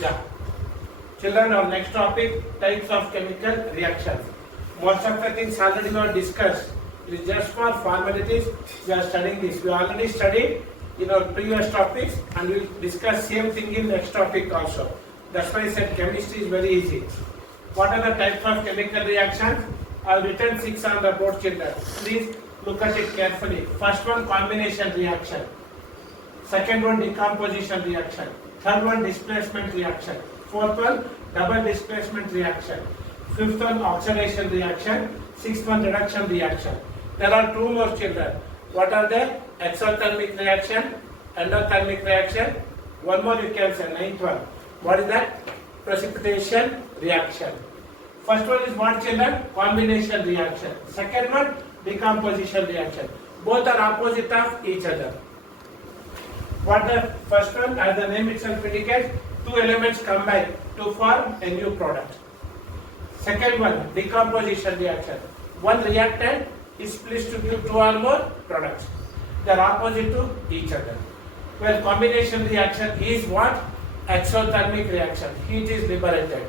Yeah. Children, our next topic, types of chemical reactions. Most of the things already we have discussed. It is just for formalities. We are studying this. We already studied in our previous topics and we will discuss same thing in next topic also. That's why I said chemistry is very easy. What are the types of chemical reactions? I have written 6 on the board, children. Please look at it carefully. First one, combination reaction. Second one, decomposition reaction. Third one, displacement reaction. Fourth one, double displacement reaction. Fifth one, oxidation reaction. Sixth one, reduction reaction. There are 2 more, children. What are they? Exothermic reaction, endothermic reaction. One more you can say, 9th one. What is that? Precipitation reaction. First one is what, children? Combination reaction. Second one, decomposition reaction. Both are opposite of each other. What the first one, as the name itself indicates, 2 elements combine to form a new product. Second one, decomposition reaction. One reactant is split to give 2 or more products. They are opposite to each other. Well, combination reaction is what? Exothermic reaction. Heat is liberated.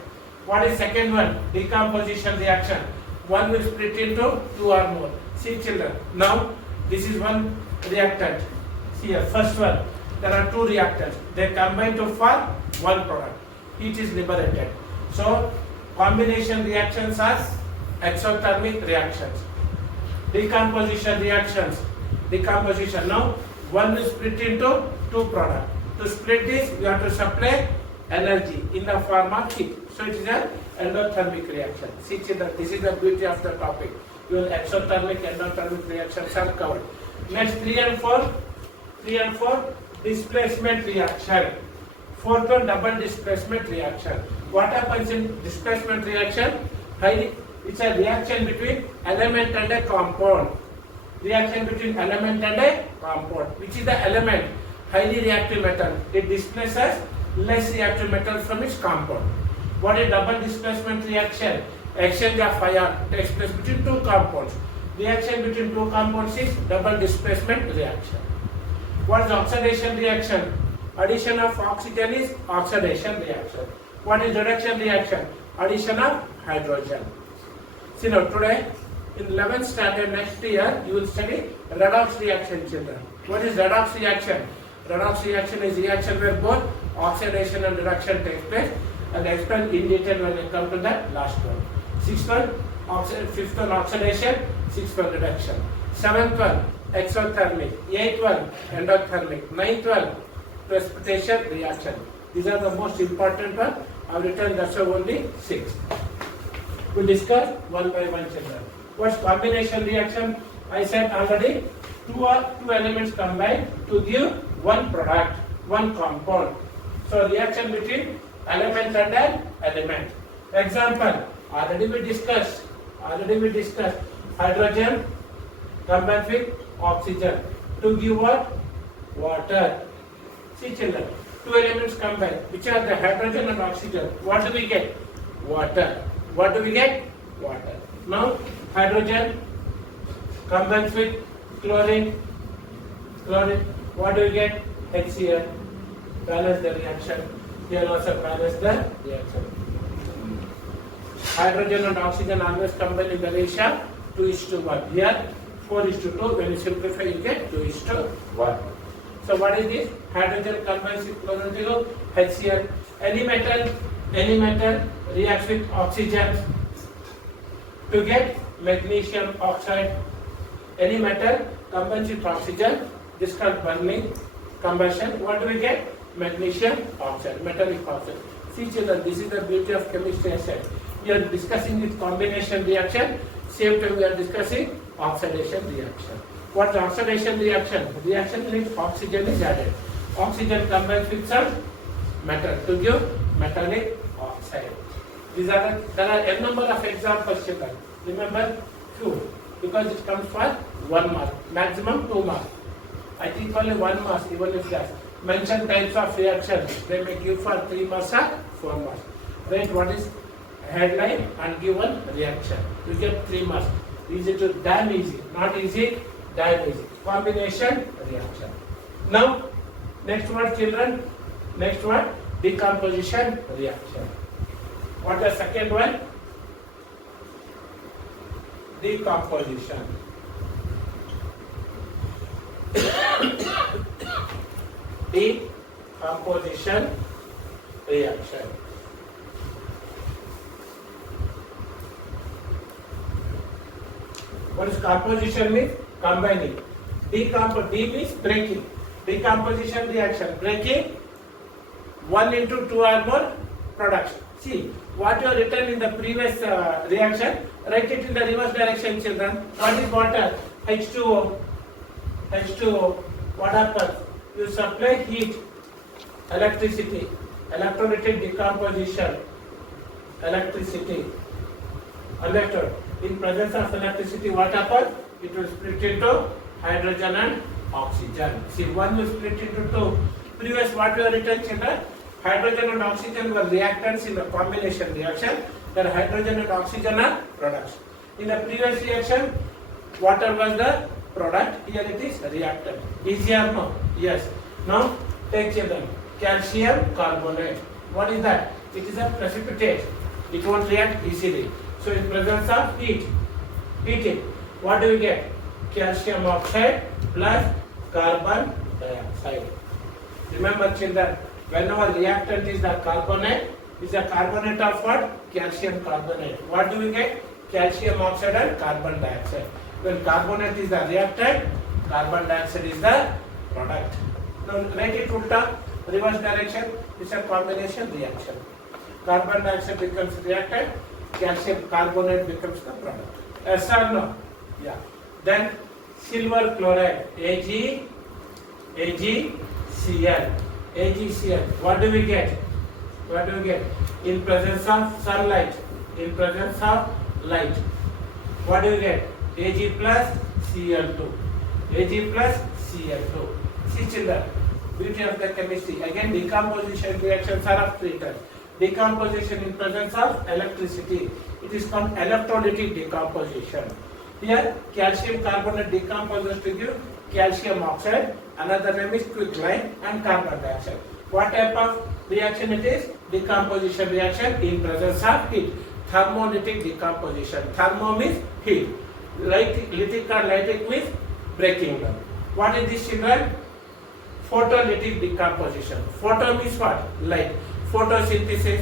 What is second one? Decomposition reaction. One will split into 2 or more. See, children, now this is one reactant. See here, first one. There are 2 reactants. They combine to form one product. Heat is liberated. So, combination reactions are exothermic reactions. Decomposition reactions. Decomposition. Now, one is split into 2 products. To split this, you have to supply energy in the form of heat. So, it is an endothermic reaction. See, children, this is the beauty of the topic. Your exothermic, endothermic reactions are covered. Next, 3 and 4. 3 and 4, displacement reaction. Fourth one, double displacement reaction. What happens in displacement reaction? It's a reaction between element and a compound. Reaction between element and a compound. Which is the element? Highly reactive metal. It displaces less reactive metal from its compound. What is double displacement reaction? Exchange of ion takes place between 2 compounds. Reaction between 2 compounds is double displacement reaction. What is oxidation reaction? Addition of oxygen is oxidation reaction. What is reduction reaction? Addition of hydrogen. See now, today in 11th standard next year you will study redox reaction, children. What is redox reaction? Redox reaction is reaction where both oxidation and reduction takes place, and I explain in detail when I come to that last one. 6th one, 5th one oxidation, 6th one reduction. 7th one exothermic, 8th one endothermic, 9th one precipitation reaction. These are the most important one. I have written that's only 6. We discuss one by one, children. What's combination reaction? I said already, 2 elements combine to give one product, one compound. So reaction between element and an element. Example, already we discussed. Hydrogen combines with oxygen to give what? Water. See, children, 2 elements combine, which are the hydrogen and oxygen. What do we get? Water. What do we get? Water. Now, hydrogen combines with chlorine. What do we get? HCl. Balance the reaction. Here also balance the reaction. Hydrogen and oxygen always combine in the ratio 2:1. Here 4:2. When you simplify, you get 2:1. So what is this? Hydrogen combines with chlorine, HCl. Any metal reacts with oxygen to get magnesium oxide. Any metal combines with oxygen. This is called burning combustion. What do we get? Magnesium oxide, metallic oxide. See, children, this is the beauty of chemistry. I said we are discussing this combination reaction. Same time we are discussing oxidation reaction. What is oxidation reaction? Reaction in which oxygen is added. Oxygen combines with some metal to give metallic oxide. There are n number of examples, children. Remember, few, because it comes for 1 mark, maximum 2 marks. I think only 1 mark, even if that. Mention types of reactions. They may give for 3 marks or 4 marks. Write what is headline and give one reaction. You get 3 marks. Easy to damn easy. Not easy, damn easy. Combination reaction. Now, next word, children. Next word, decomposition reaction. What the second one? Decomposition. Decomposition reaction. What is composition means? Combining. D means breaking. Decomposition reaction. Breaking one into two or more products. See, what you have written in the previous reaction, write it in the reverse direction, children. What is water? H2O. H2O. What happens? You supply heat, electricity, electrolytic decomposition, electricity. Understood? In presence of electricity, what happens? It will split into hydrogen and oxygen. See, one will split into two. Previous what we have written, children? Hydrogen and oxygen were reactants in the combination reaction. The hydrogen and oxygen are products. In the previous reaction, water was the product. Here it is reactant. Easy or no? Yes. Now take children. Calcium carbonate. What is that? It is a precipitate. It won't react easily. So in presence of heating, what do we get? Calcium oxide plus carbon dioxide. Remember children, whenever reactant is the carbonate, is a carbonate of what? Calcium carbonate. What do we get? Calcium oxide and carbon dioxide. When carbonate is the reactant, carbon dioxide is the product. Now write it ulta, reverse direction. It's a combination reaction. Carbon dioxide becomes reactant, calcium carbonate becomes the product. Yes or no? Yeah. Then silver chloride, AgCl. AgCl. What do we get? What do we get? In presence of sunlight, in presence of light, what do we get? Ag plus Cl2. Ag plus Cl2. See children, beauty of the chemistry. Again, decomposition reactions are of three types. Decomposition in presence of electricity. It is called electrolytic decomposition. Here, calcium carbonate decomposes to give calcium oxide. Another name is quicklime and carbon dioxide. What type of reaction it is? Decomposition reaction in presence of heat. Thermolytic decomposition. Thermo means heat. Lytic or lytic means breaking down. What is this children? Photolytic decomposition. Photo means what? Light. Photosynthesis.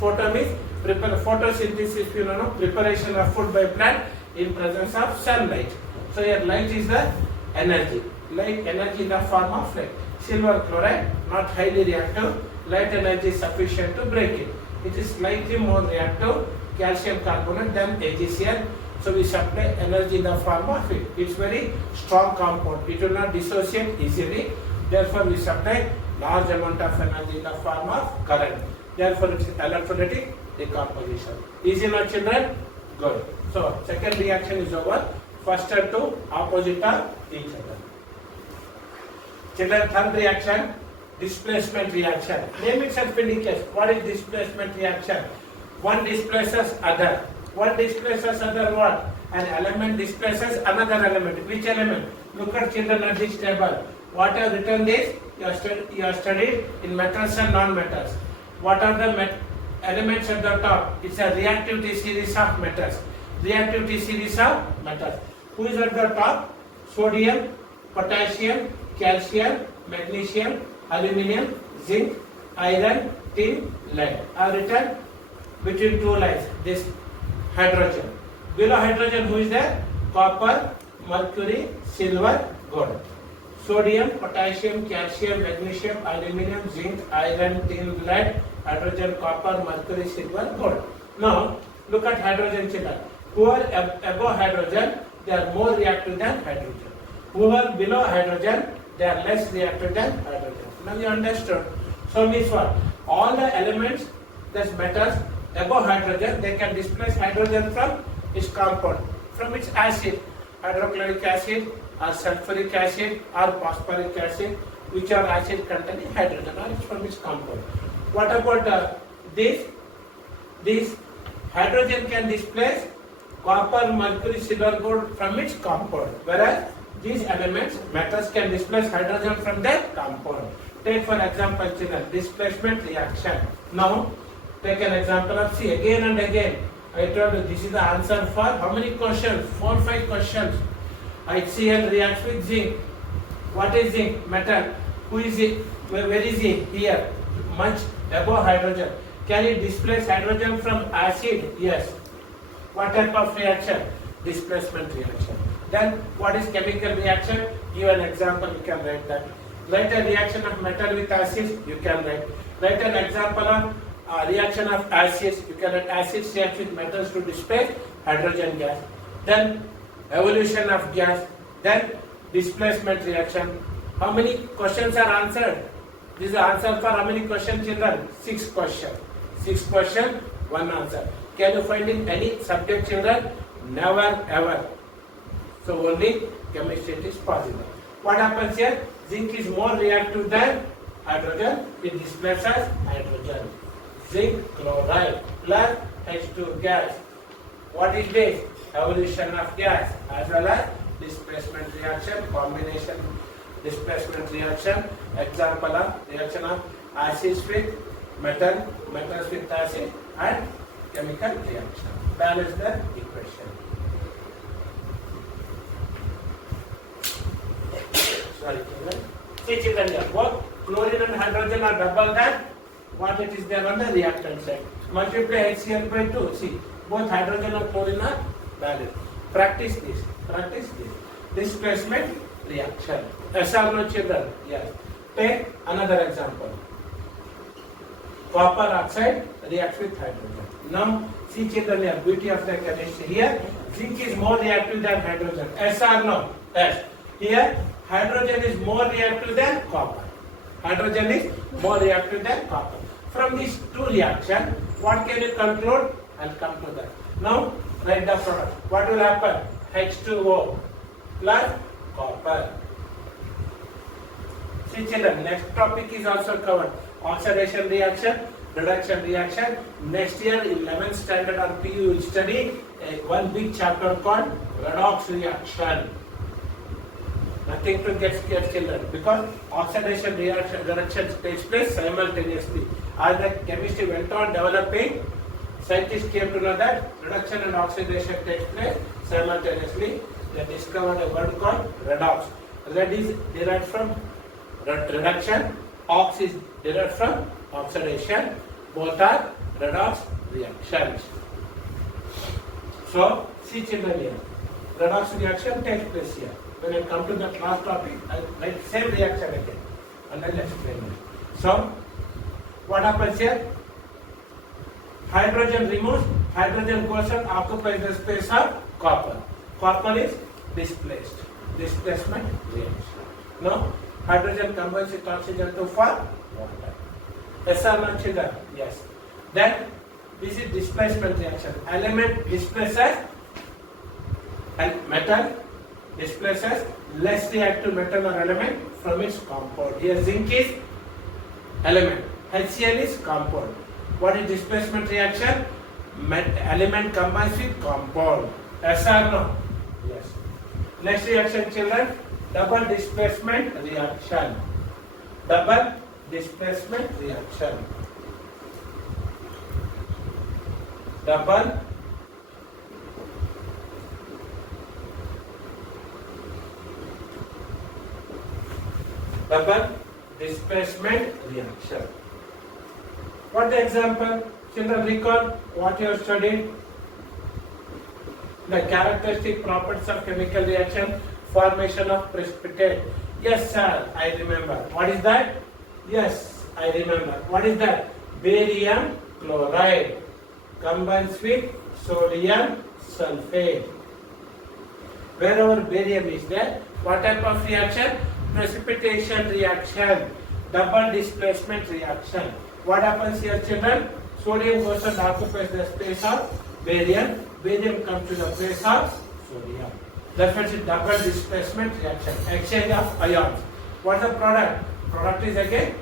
Photo means photosynthesis, you know, preparation of food by plant in presence of sunlight. So here light is the energy. Light energy in the form of light. Silver chloride, not highly reactive. Light energy is sufficient to break it. It is slightly more reactive, calcium carbonate than AgCl. So we supply energy in the form of it. It's very strong compound. It will not dissociate easily. Therefore, we supply large amount of energy in the form of current. Therefore, it's electrolytic decomposition. Easy enough, children? Good. So, second reaction is over. First and two opposite of each other. Children, third reaction, displacement reaction. Name itself indicates what is displacement reaction. One displaces other. One displaces other what? An element displaces another element. Which element? Look at children at this table. What I have written this? You have studied in metals and non-metals. What are the elements at the top? It's a reactivity series of metals. Reactivity series of metals. Who is at the top? Sodium, potassium, calcium, magnesium, aluminum, zinc, iron, tin, lead. I have written between two lines this hydrogen. Below hydrogen, who is there? Copper, mercury, silver, gold. Sodium, potassium, calcium, magnesium, aluminum, zinc, iron, tin, lead, hydrogen, copper, mercury, silver, gold. Now, look at hydrogen children. Who are above hydrogen, they are more reactive than hydrogen. Who are below hydrogen, they are less reactive than hydrogen. Now you understood. So means what? All the elements, that's metals, above hydrogen, they can displace hydrogen from its compound, from its acid, hydrochloric acid, or sulfuric acid, or phosphoric acid, which are acid containing hydrogen, or it's from its compound. What about this? This hydrogen can displace copper, mercury, silver, gold from its compound, whereas these elements, metals, can displace hydrogen from their compound. Take for example, children, displacement reaction. Now, take an example of, see, again and again, I told you this is the answer for how many questions? 4 or 5 questions. HCl reacts with zinc. What is zinc? Metal. Who is it? Where is he? Here. Much above hydrogen. Can it displace hydrogen from acid? Yes. What type of reaction? Displacement reaction. Then what is chemical reaction? Give an example, you can write that. Write a reaction of metal with acid, you can write. Write an example of reaction of acids, you can write acids react with metals to displace hydrogen gas. Then evolution of gas. Then displacement reaction. How many questions are answered? This is the answer for how many questions, children? 6 questions. 6 questions, 1 answer. Can you find in any subject, children? Never ever. So only chemistry it is possible. What happens here? Zinc is more reactive than hydrogen. It displaces hydrogen. Zinc chloride plus H2 gas. What is this? Evolution of gas as well as displacement reaction, combination displacement reaction. Example of reaction of acids with metal, metals with acid, and chemical reaction. Balance the equation. Sorry, children. See, children, here both chlorine and hydrogen are double that what it is there on the reactant side. Multiply HCl by 2. See, both hydrogen and chlorine are balanced. Practice this. Practice this. Displacement reaction. Yes or no, children? Yes. Take another example. Copper oxide reacts with hydrogen. Now, see, children, here beauty of the chemistry. Here, zinc is more reactive than hydrogen. Yes or no? Yes. Here, hydrogen is more reactive than copper. Hydrogen is more reactive than copper. From these two reactions, what can you conclude? I'll come to that. Now, write the product. What will happen? H2O plus copper. See, children, next topic is also covered. Oxidation reaction, reduction reaction. Next year in 11th standard on PU you will study one big chapter called redox reaction. Nothing to get scared, children, because oxidation reaction takes place simultaneously. As the chemistry went on developing, scientists came to know that reduction and oxidation takes place simultaneously. They discovered a word called redox. Red is derived from reduction, ox is derived from oxidation. Both are redox reactions. So, see, children, here redox reaction takes place here. When I come to that last topic, I'll write same reaction again and I'll explain it. So, what happens here? Hydrogen removes, hydrogen goes and occupies the space of copper. Copper is displaced. Displacement reaction. Now, hydrogen combines with oxygen to form water. Yes or no, children? Yes. Then, this is displacement reaction. Element displaces and metal displaces less reactive metal or element from its compound. Here zinc is element, HCl is compound. What is displacement reaction? Element combines with compound. Yes or no? Yes. Next reaction, children, double displacement reaction. Double displacement reaction. Double displacement reaction. What the example? Children, recall what you have studied. The characteristic properties of chemical reaction, formation of precipitate. Yes, sir, I remember. What is that? Yes, I remember. What is that? Barium chloride combines with sodium sulfate. Wherever barium is there, what type of reaction? Precipitation reaction, double displacement reaction. What happens here, children? Sodium goes and occupies the space of barium. Barium comes to the place of sodium. That's why it's a double displacement reaction. Exchange of ions. What's the product? Product is again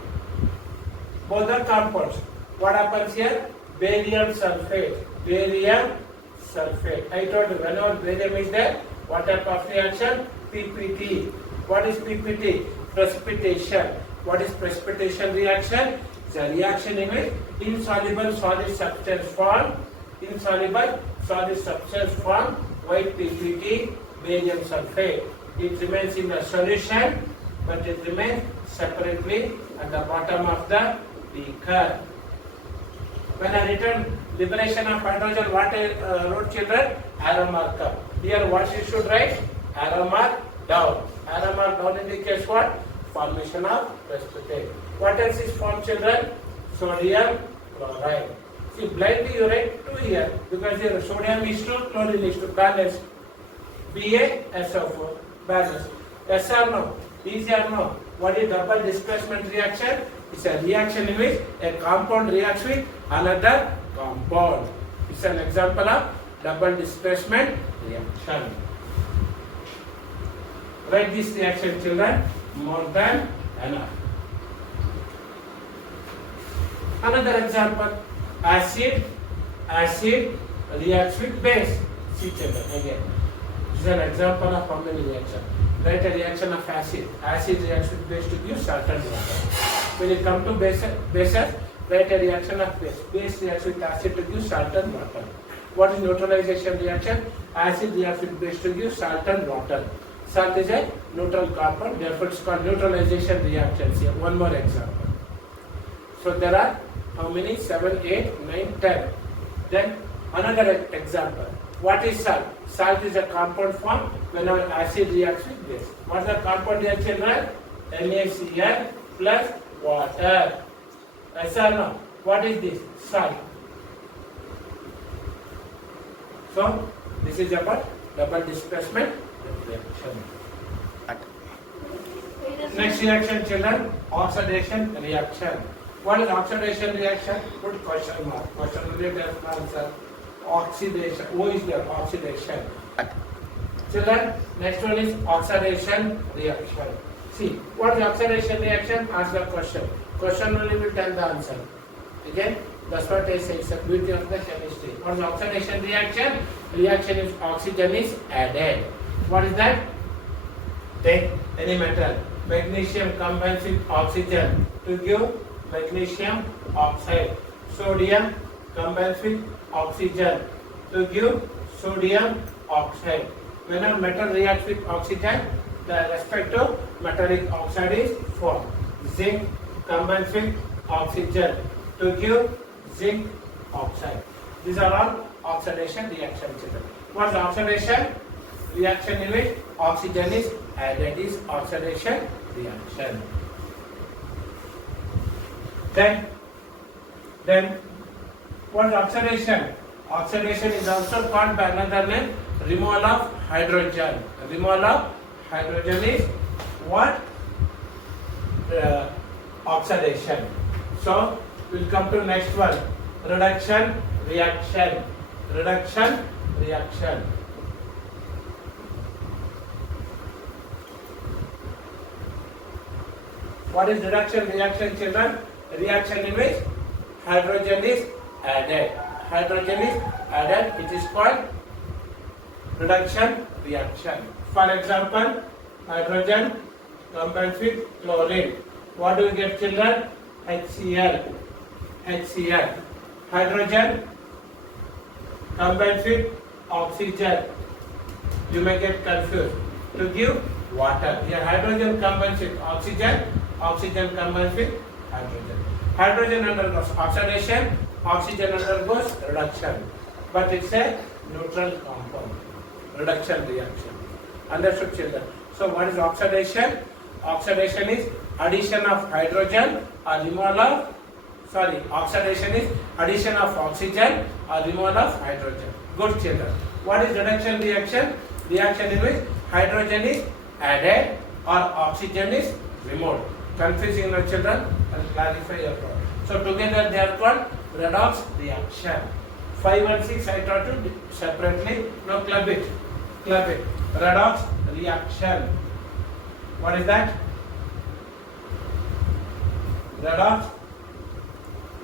both the compounds. What happens here? Barium sulfate. Barium sulfate. I told you whenever barium is there, what type of reaction? PPT. What is PPT? Precipitation. What is precipitation reaction? It's a reaction in which insoluble solid substance form, white PPT, barium sulfate. It remains in the solution, but it remains separately at the bottom of the beaker. When I written liberation of hydrogen, what I wrote, children? Arrow mark up. Here what you should write? Arrow mark down. Arrow mark down indicates what? Formation of precipitate. What else is formed, children? Sodium chloride. See, blindly you write 2 here because here sodium is to chlorine is to balance. BaSO4 balance. Yes or no? Easy or no? What is double displacement reaction? It's a reaction in which a compound reacts with another compound. It's an example of double displacement reaction. Write this reaction, children. More than enough. Another example. Acid reacts with base. See, children, again. This is an example of how many reactions. Write a reaction of acid. Acid reacts with base to give salt and water. When you come to bases, write a reaction of base. Base reacts with acid to give salt and water. What is neutralization reaction? Acid reacts with base to give salt and water. Salt is a neutral compound, therefore it's called neutralization reactions. Here, one more example. So there are how many? 7, 8, 9, 10. Then another example. What is salt? Salt is a compound form whenever acid reacts with base. What is the compound here, children? NaCl plus water. Yes or no? What is this? Salt. So this is about double displacement reaction. Next reaction, children, oxidation reaction. What is oxidation reaction? Put question mark. Question related answer. Oxidation. O is there. Oxidation. Children, next one is oxidation reaction. See, what is oxidation reaction? Ask the question. Question only will tell the answer. Again, that's what I say. It's the beauty of the chemistry. What is oxidation reaction? Reaction is oxygen is added. What is that? Take any metal. Magnesium combines with oxygen to give magnesium oxide. Sodium combines with oxygen to give sodium oxide. When a metal reacts with oxygen, the respective metallic oxide is formed. Zinc combines with oxygen to give zinc oxide. These are all oxidation reactions. What is oxidation? Reaction in which oxygen is added is oxidation reaction. Then what is oxidation? Oxidation is also called by another name removal of hydrogen. Removal of hydrogen is what? Oxidation. So we'll come to next one. Reduction reaction. Reduction reaction. What is reduction reaction, children? Reaction in which hydrogen is added. Hydrogen is added. It is called reduction reaction. For example, hydrogen combines with chlorine. What do you get, children? HCl. HCl. Hydrogen combines with oxygen. You may get confused. To give water. Here hydrogen combines with oxygen. Oxygen combines with hydrogen. Hydrogen undergoes oxidation. Oxygen undergoes reduction. But it's a neutral compound. Reduction reaction. Understood, children? So what is oxidation? Oxidation is addition of hydrogen or removal of oxidation is addition of oxygen or removal of hydrogen. Good, children. What is reduction reaction? Reaction in which hydrogen is added or oxygen is removed. Confusing now, children? I'll clarify your problem. So together they are called redox reaction. 5 and 6 I taught you separately. Now club it. Club it. Redox reaction. What is that? Redox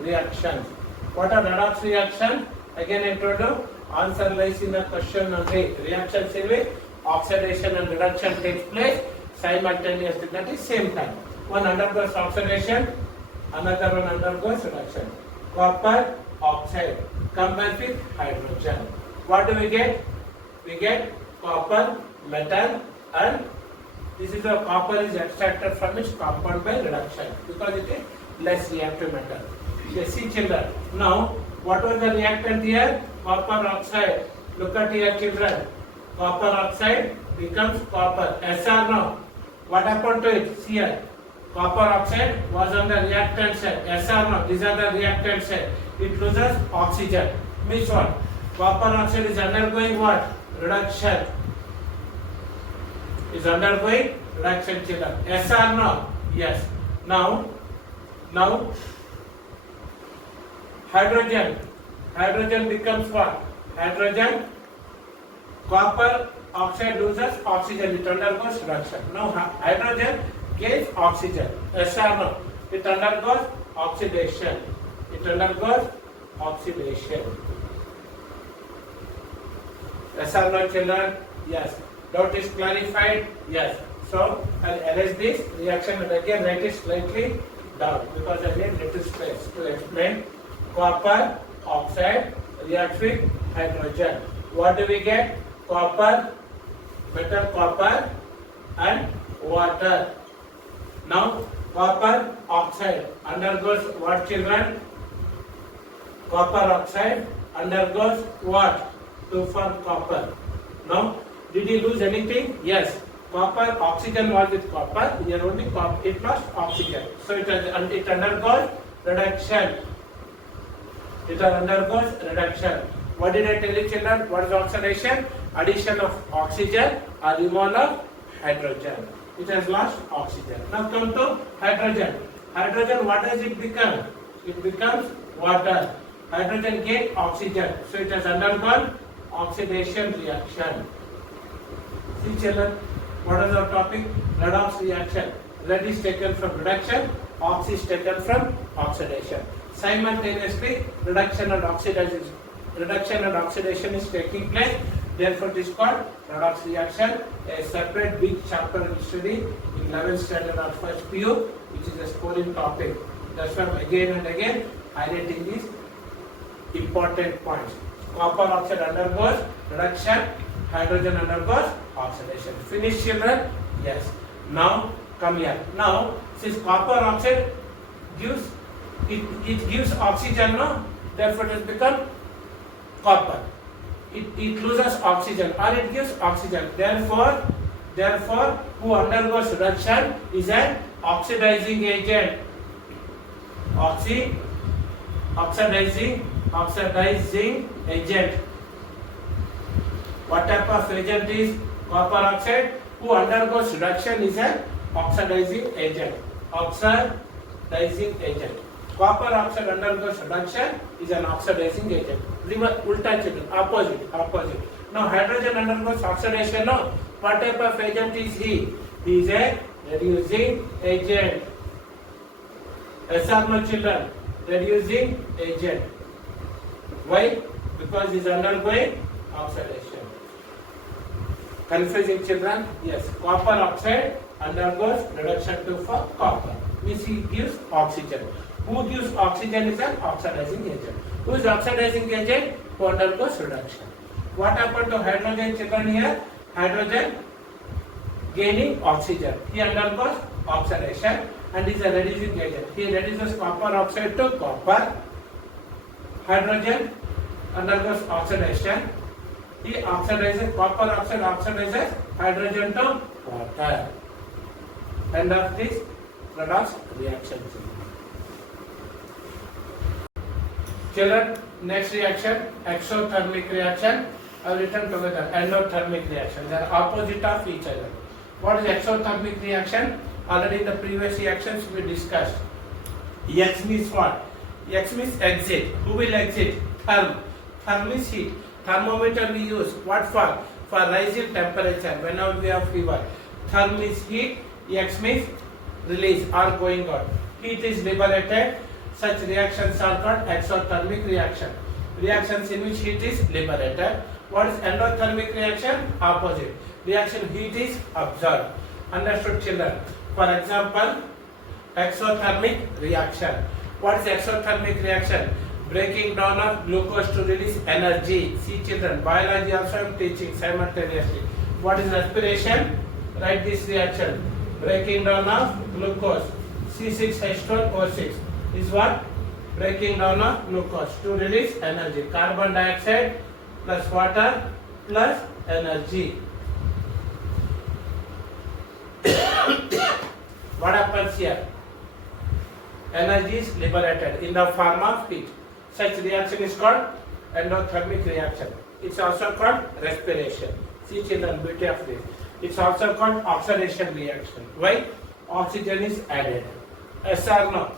reaction. What are redox reaction? Again I told you, answer lies in the question only. Reactions in which oxidation and reduction takes place simultaneously, that is same time. one undergoes oxidation, another one undergoes reduction. Copper oxide combines with hydrogen. What do we get? We get copper, metal, and this is the copper is extracted from its compound by reduction because it is less reactive metal. Okay, see children. Now, what was the reactant here? Copper oxide. Look at here children. Copper oxide becomes copper. Yes or no? What happened to it? See here. Copper oxide was on the reactant side. Yes or no? These are the reactant side. It loses oxygen. Means what? Copper oxide is undergoing what? Reduction. Is undergoing reduction children. Yes or no? Yes. Now hydrogen. Hydrogen becomes what? Hydrogen. Copper oxide loses oxygen. It undergoes reduction. Now hydrogen gains oxygen. Yes or no? It undergoes oxidation. It undergoes oxidation. Yes or no children? Yes. Doubt is clarified? Yes. So I'll erase this reaction and again write it slightly down because I need little space to explain. Copper oxide reacts with hydrogen. What do we get? Copper, metal copper and water. Now copper oxide undergoes what children? Copper oxide undergoes what? To form copper. Now did you lose anything? Yes. Copper oxygen was with copper. Here only copper, it lost oxygen. So it undergoes reduction. It undergoes reduction. What did I tell you children? What is oxidation? Addition of oxygen or removal of hydrogen. It has lost oxygen. Now come to hydrogen. Hydrogen, what does it become? It becomes water. Hydrogen gains oxygen. So it has undergone oxidation reaction. See children, what is our topic? Redox reaction. Red is taken from reduction, ox is taken from oxidation. Simultaneously, reduction and oxidation is taking place. Therefore, it is called redox reaction. A separate big chapter will study in 11th standard or 1st PU, which is a scoring topic. That's why I'm again and again highlighting these important points. Copper oxide undergoes reduction, hydrogen undergoes oxidation. Finish children? Yes. Now come here. Now since copper oxide gives it gives oxygen, no? Therefore it has become copper. It loses oxygen or it gives oxygen. Therefore who undergoes reduction is an oxidizing agent. Oxidizing agent. What type of agent is copper oxide? Who undergoes reduction is an oxidizing agent. Oxidizing agent. Copper oxide undergoes reduction is an oxidizing agent. Ulta children, opposite. Now hydrogen undergoes oxidation. No, what type of agent is he? He is a reducing agent. Yes or no children? Reducing agent. Why? Because he is undergoing oxidation. Confusing children? Yes. Copper oxide undergoes reduction to form copper, which he gives oxygen. Who gives oxygen is an oxidizing agent. Who is oxidizing agent? Who undergoes reduction. What happened to hydrogen children here? Hydrogen gaining oxygen. He undergoes oxidation and is a reducing agent. He reduces copper oxide to copper. Hydrogen undergoes oxidation. He oxidizes, copper oxide oxidizes hydrogen to water. End of this redox reaction. Children, next reaction, exothermic reaction. I will written together, endothermic reaction. They are opposite of each other. What is exothermic reaction? Already in the previous reactions we discussed. X means what? X means exit. Who will exit? Therm. Therm means heat. Thermometer we use. What for? For rising temperature. Whenever we have fever. Therm means heat. X means release or going out. Heat is liberated. Such reactions are called exothermic reaction. Reactions in which heat is liberated. What is endothermic reaction? Opposite. Reaction heat is absorbed. Understood children? For example, exothermic reaction. What is exothermic reaction? Breaking down of glucose to release energy. See children, biology also I am teaching simultaneously. What is respiration? Write this reaction. Breaking down of glucose. C6H12O6 is what? Breaking down of glucose to release energy. Carbon dioxide plus water plus energy. What happens here? Energy is liberated in the form of heat. Such reaction is called endothermic reaction. It's also called respiration. See children, beauty of this. It's also called oxidation reaction. Why? Oxygen is added. Yes or no?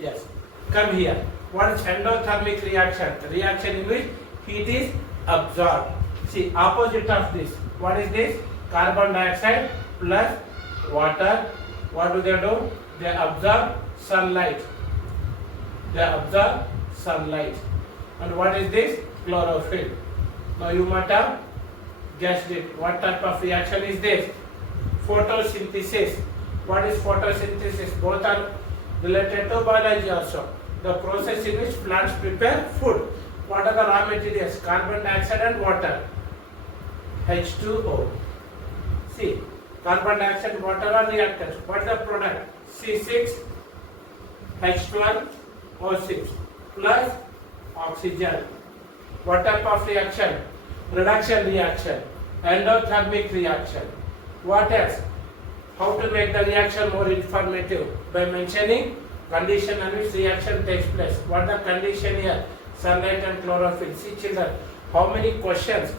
Yes. Come here. What is endothermic reaction? Reaction in which heat is absorbed. See, opposite of this. What is this? Carbon dioxide plus water. What do? They absorb sunlight. They absorb sunlight. And what is this? Chlorophyll. Now you might have guessed it. What type of reaction is this? Photosynthesis. What is photosynthesis? Both are related to biology also. The process in which plants prepare food. What are the raw materials? Carbon dioxide and water. H2O. See, carbon dioxide and water are reactants. What is the product? C6H12O6 plus oxygen. What type of reaction? Reduction reaction. Endothermic reaction. What else? How to make the reaction more informative? By mentioning condition in which reaction takes place. What the condition here? Sunlight and chlorophyll. See children, how many questions?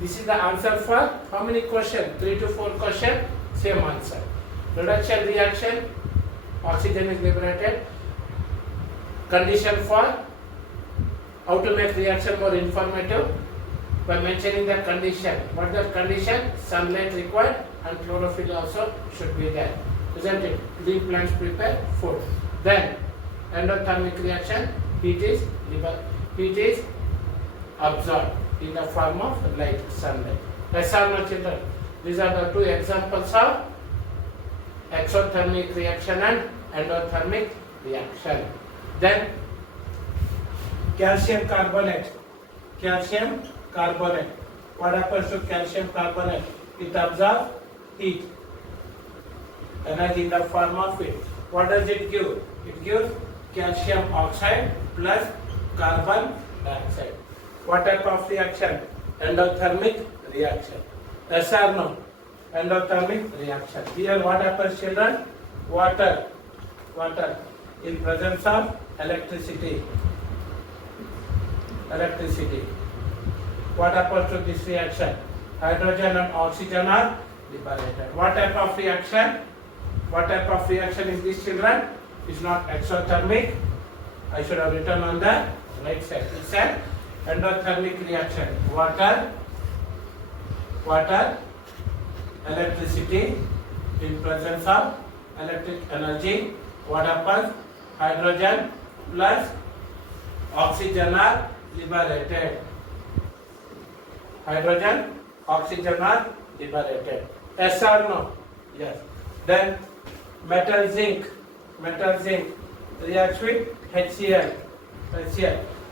This is the answer for how many questions? 3 to 4 questions, same answer. Reduction reaction, oxygen is liberated. Condition for how to make reaction more informative? By mentioning the condition. What is the condition? Sunlight required and chlorophyll also should be there. Isn't it? Green plants prepare food. Then endothermic reaction, heat is absorbed in the form of light, sunlight. Yes or no children? These are the two examples of exothermic reaction and endothermic reaction. Then calcium carbonate. Calcium carbonate. What happens to calcium carbonate? It absorbs heat. Energy in the form of heat. What does it give? It gives calcium oxide plus carbon dioxide. What type of reaction? Endothermic reaction. Yes or no? Endothermic reaction. Here what happens children? Water in presence of electricity. What happens to this reaction? Hydrogen and oxygen are liberated. What type of reaction? What type of reaction is this children? It's not exothermic. I should have written on the right side. It's an endothermic reaction. Water, electricity in presence of electric energy. What happens? Hydrogen plus oxygen are liberated. Hydrogen, oxygen are liberated. Yes or no? Yes. Then metal zinc reacts with HCl.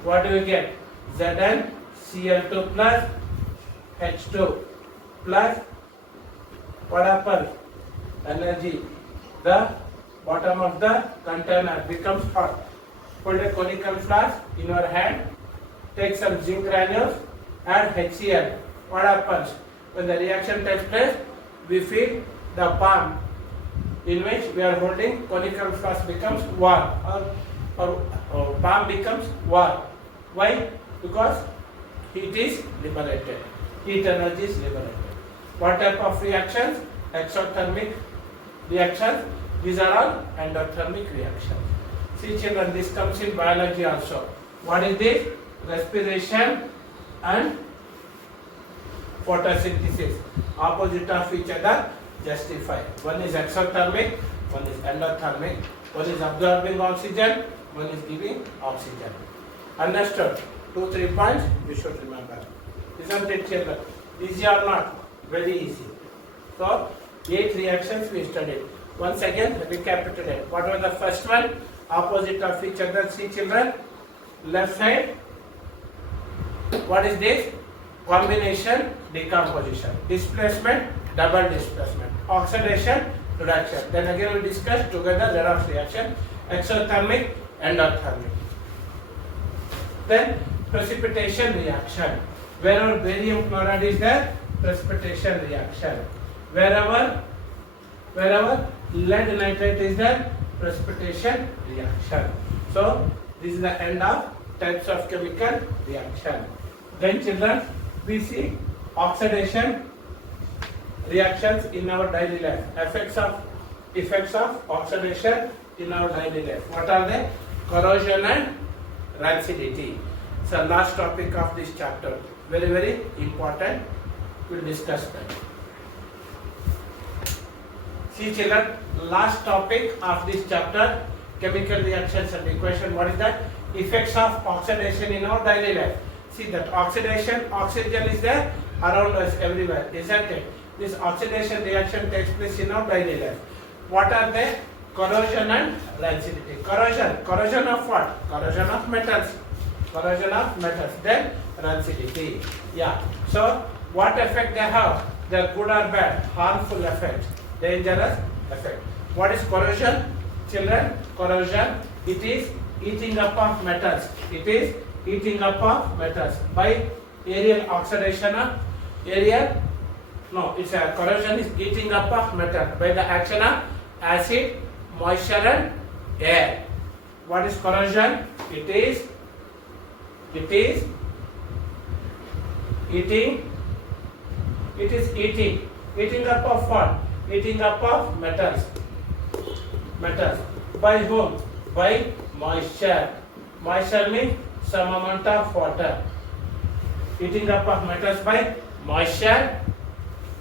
What do we get? ZnCl2 plus H2 plus what happens? Energy. The bottom of the container becomes hot. Hold a conical flask in your hand. Take some zinc granules. Add HCl. What happens? When the reaction takes place, we feel the palm in which we are holding conical flask becomes warm or palm becomes warm. Why? Because heat is liberated. Heat energy is liberated. What type of reactions? Exothermic reactions. These are all endothermic reactions. See children, this comes in biology also. What is this? Respiration and photosynthesis. Opposite of each other, justify. One is exothermic, one is endothermic. One is absorbing oxygen, one is giving oxygen. Understood? 2-3 points you should remember. Isn't it children? Easy or not? Very easy. So 8 reactions we studied. Once again, recapitulate. What was the first one? Opposite of each other. See children, left side. What is this? Combination, decomposition. Displacement, double displacement. Oxidation, reduction. Then again we discuss together redox reaction, exothermic, endothermic. Then precipitation reaction. Wherever barium chloride is there, precipitation reaction. Wherever lead nitrate is there, precipitation reaction. So this is the end of types of chemical reaction. Then children, we see oxidation reactions in our daily life. Effects of oxidation in our daily life. What are they? Corrosion and rancidity. So last topic of this chapter. Very, very important. We'll discuss that. See children, last topic of this chapter, chemical reactions and equation. What is that? Effects of oxidation in our daily life. See that oxidation, oxygen is there around us everywhere, isn't it? This oxidation reaction takes place in our daily life. What are they? Corrosion and rancidity. Corrosion of what? Corrosion of metals. Then rancidity. Yeah. So what effect they have? They are good or bad? Harmful effect, dangerous effect. What is corrosion? Children, corrosion, it is eating up of metals. By aerial oxidation of corrosion is eating up of metal by the action of acid, moisture and air. What is corrosion? It is eating up of what? Eating up of metals. By whom? By moisture. Moisture means some amount of water. Eating up of metals by moisture,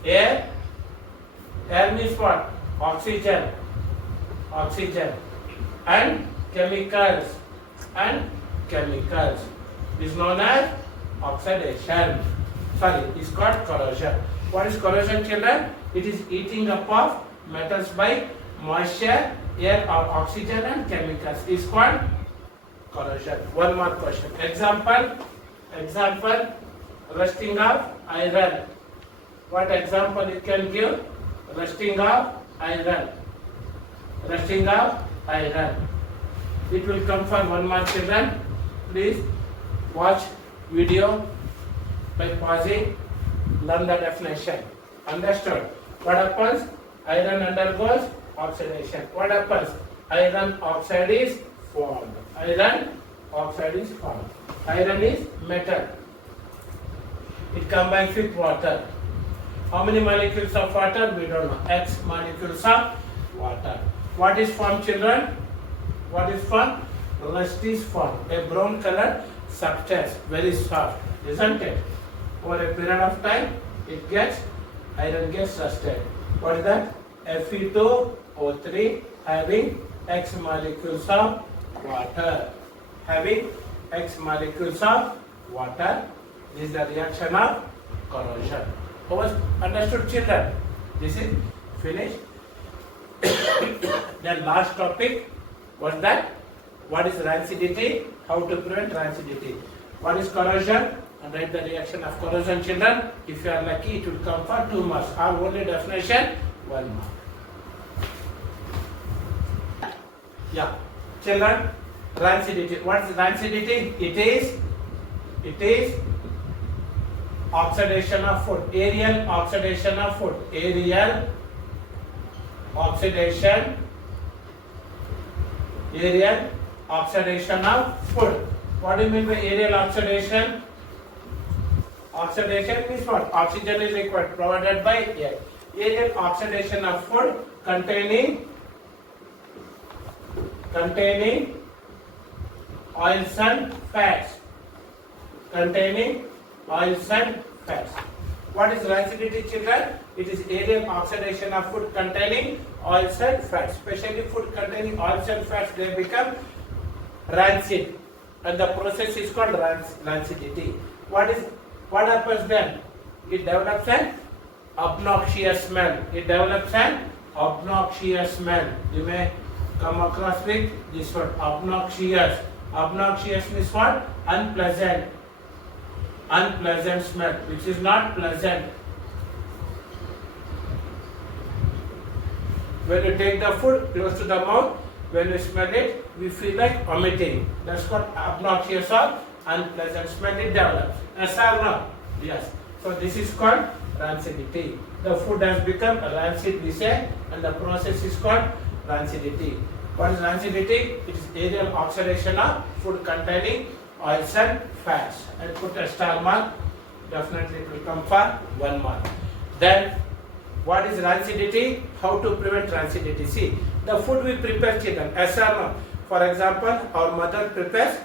air. Air means what? Oxygen. And chemicals. Is known as oxidation. It's called corrosion. What is corrosion, children? It is eating up of metals by moisture, air or oxygen and chemicals. Is called corrosion. One more question. Example, rusting of iron. What example it can give? Rusting of iron. It will come for 1 mark, children. Please watch video by pausing. Learn the definition. Understood? What happens? Iron undergoes oxidation. What happens? Iron oxide is formed. Iron is metal. It combines with water. How many molecules of water? We don't know. X molecules of water. What is formed, children? What is formed? Rust is formed. A brown colored substance, very soft, isn't it? Over a period of time, iron gets rusted. What is that? Fe2O3 having X molecules of water. This is the reaction of corrosion. Was understood, children? This is finished. Then last topic was that what is rancidity? How to prevent rancidity? What is corrosion? And write the reaction of corrosion, children. If you are lucky, it will come for 2 marks. Or only definition, 1 mark. Yeah, children. Rancidity. What is rancidity? It is oxidation of food. Aerial oxidation of food. Aerial oxidation of food. What do you mean by aerial oxidation? Oxidation means what? Oxygen is required, provided by air. Aerial oxidation of food containing oils and fats. What is rancidity, children? It is aerial oxidation of food containing oils and fats. Especially food containing oils and fats, they become rancid, and the process is called rancidity. What happens then? It develops an obnoxious smell. obnoxious smell. You may come across with this word, obnoxious. Obnoxious means what? Unpleasant. Unpleasant smell, which is not pleasant. When you take the food close to the mouth, when you smell it, we feel like vomiting. That's called obnoxious or unpleasant smell. It develops. Yes or no? Yes. So this is called rancidity. The food has become rancid, we say, and the process is called rancidity. What is rancidity? It is aerial oxidation of food containing oils and fats. I put a star mark. Definitely it will come for 1 mark. Then what is rancidity? How to prevent rancidity? See, the food we prepare, children, yes or no? For example, our mother prepares,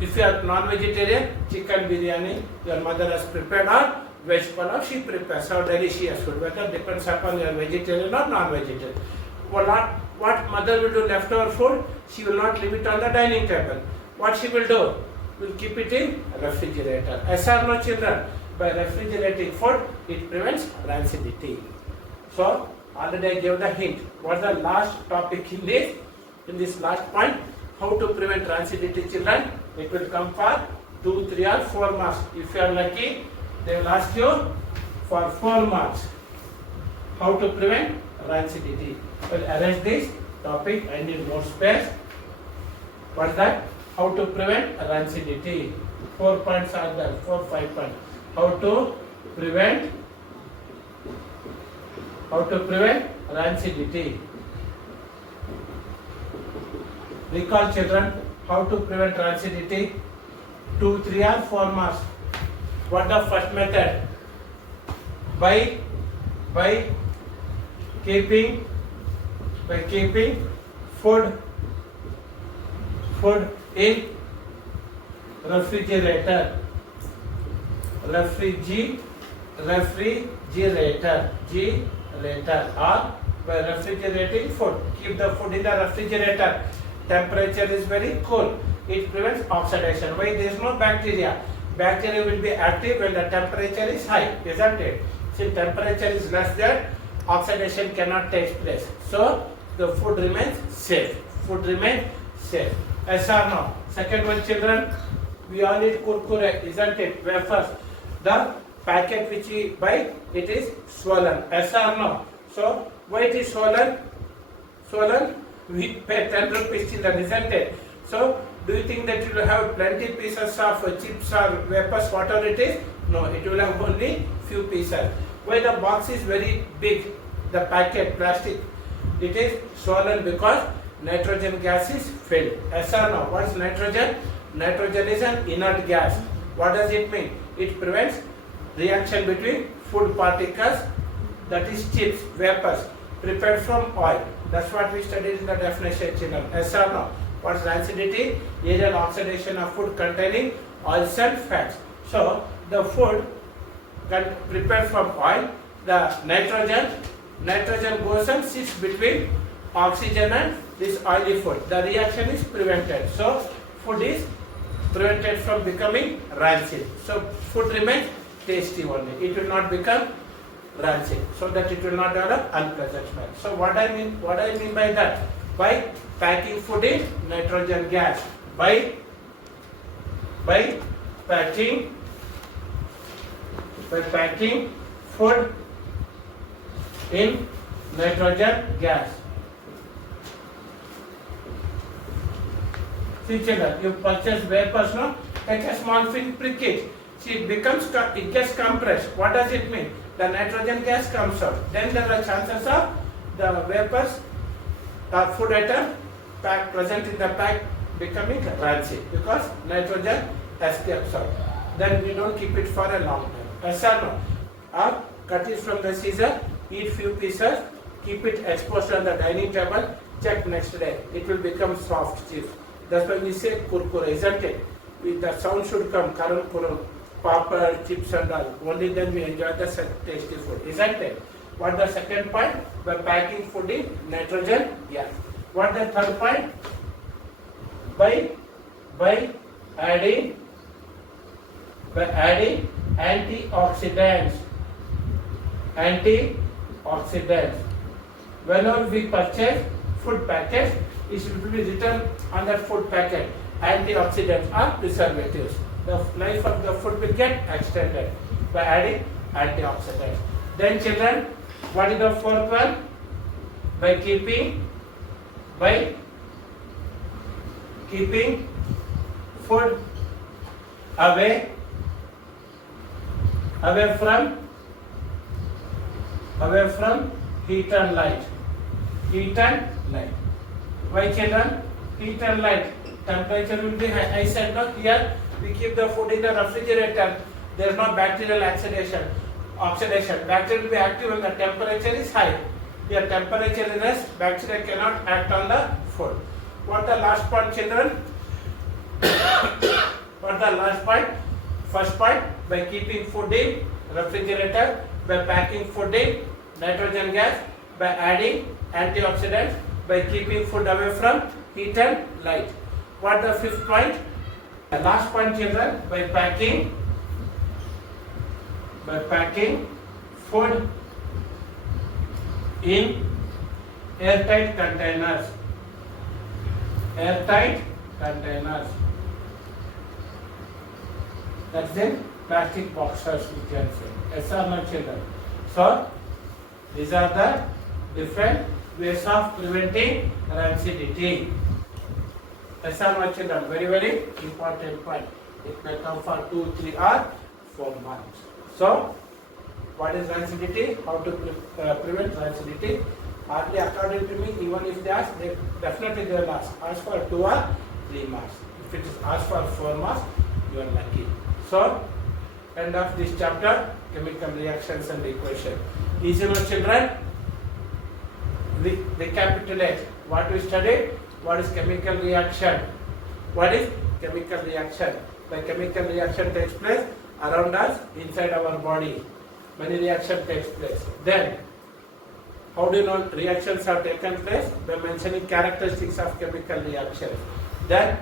if you are non-vegetarian, chicken biryani, your mother has prepared, or veg palav, she prepares our delicious food. Whether depends upon your vegetarian or non-vegetarian. What mother will do leftover food? She will not leave it on the dining table. What she will do? Will keep it in refrigerator. Yes or no, children? By refrigerating food, it prevents rancidity. So, already I gave the hint. What is the last topic in this last point? How to prevent rancidity, children? It will come for 2, 3 or 4 marks. If you are lucky, they will ask you for 4 marks. How to prevent rancidity? Well, arrange this topic. I need more space. What is that? How to prevent rancidity. 4 points are there. 4, 5 points. How to prevent rancidity. Recall, children, how to prevent rancidity. 2, 3 or 4 marks. What the first method? By keeping food in refrigerator or by refrigerating food. Keep the food in the refrigerator. Temperature is very cool. It prevents oxidation. Why? There is no bacteria. Bacteria will be active when the temperature is high, isn't it? Since temperature is less than, oxidation cannot take place. So the food remains safe. Yes or no? Second one, children, we all eat kurkure, isn't it? Wafers. The packet which we buy, it is swollen. Yes or no? So why it is swollen? We pay 10 rupees, children, isn't it? So do you think that you will have plenty pieces of chips or wafers, whatever it is? No, it will have only few pieces. Why the box is very big, the packet, plastic, it is swollen because nitrogen gas is filled. Yes or no? What is nitrogen? Nitrogen is an inert gas. What does it mean? It prevents reaction between food particles, that is chips, vapors, prepared from oil. That's what we studied in the definition, children. Yes or no? What is rancidity? Aerial oxidation of food containing oils and fats. So the food prepared from oil, the nitrogen goes and sits between oxygen and this oily food. The reaction is prevented. So food is prevented from becoming rancid. So food remains tasty only. It will not become rancid, so that it will not develop unpleasant smell. So what I mean by that? By packing food in nitrogen gas. By packing food in nitrogen gas. See, children, you purchase vapors, no? Take a small fin, prick it. See, it gets compressed. What does it mean? The nitrogen gas comes out. Then there are chances of the vapors or food item present in the pack becoming rancid because nitrogen escapes out. Then we don't keep it for a long time. Yes or no? Or cut it from the scissor, eat few pieces, keep it exposed on the dining table, check next day. It will become soft chips. That's why we say kurkure, isn't it? The sound should come, karam kuram, popper, chips and all. Only then we enjoy the tasty food, isn't it? What the second point? By packing food in nitrogen gas. What the third point? By adding antioxidants. Whenever we purchase food packets, it should be written on that food packet antioxidants or preservatives. The life of the food will get extended by adding antioxidants. Then children, what is the fourth one? By keeping food away from heat and light. Heat and light. Why children? Heat and light. Temperature will be high. I said no, here we keep the food in the refrigerator. There is no bacterial oxidation. Bacteria will be active when the temperature is high. Here temperature is less, bacteria cannot act on the food. What the last point children? What the last point? First point, by keeping food in refrigerator, by packing food in nitrogen gas, by adding antioxidants, by keeping food away from heat and light. What the fifth point? The last point children, by packing food in airtight containers. That's in plastic boxes, we can say. Yes or no children? So these are the different ways of preventing rancidity. Yes or no children? Very, very important point. It may come for 2, 3 or 4 months. So what is rancidity? How to prevent rancidity? Hardly according to me, even if they ask, they definitely will ask for 2 or 3 marks. If it is asked for 4 marks, you are lucky. So, end of this chapter, chemical reactions and equation. Easy enough children? Recapitulate what we studied. What is chemical reaction? What is chemical reaction? The chemical reaction takes place around us, inside our body. Many reactions takes place. Then, how do you know reactions have taken place? By mentioning characteristics of chemical reactions. Then,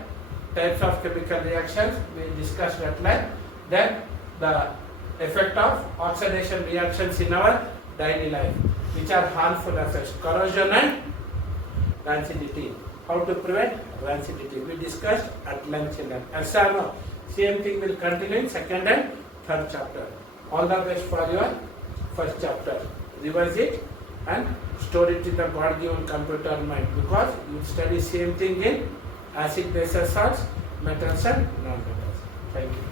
types of chemical reactions we discussed at length. Then, the effect of oxidation reactions in our daily life, which are harmful effects, corrosion and rancidity. How to prevent rancidity? We discussed at length children. Yes or no? Same thing will continue in second and third chapter. All the best for your first chapter. Revise it and store it in the God-given computer mind, because you study same thing in acid, bases, salts, metals and non-metals. Thank you.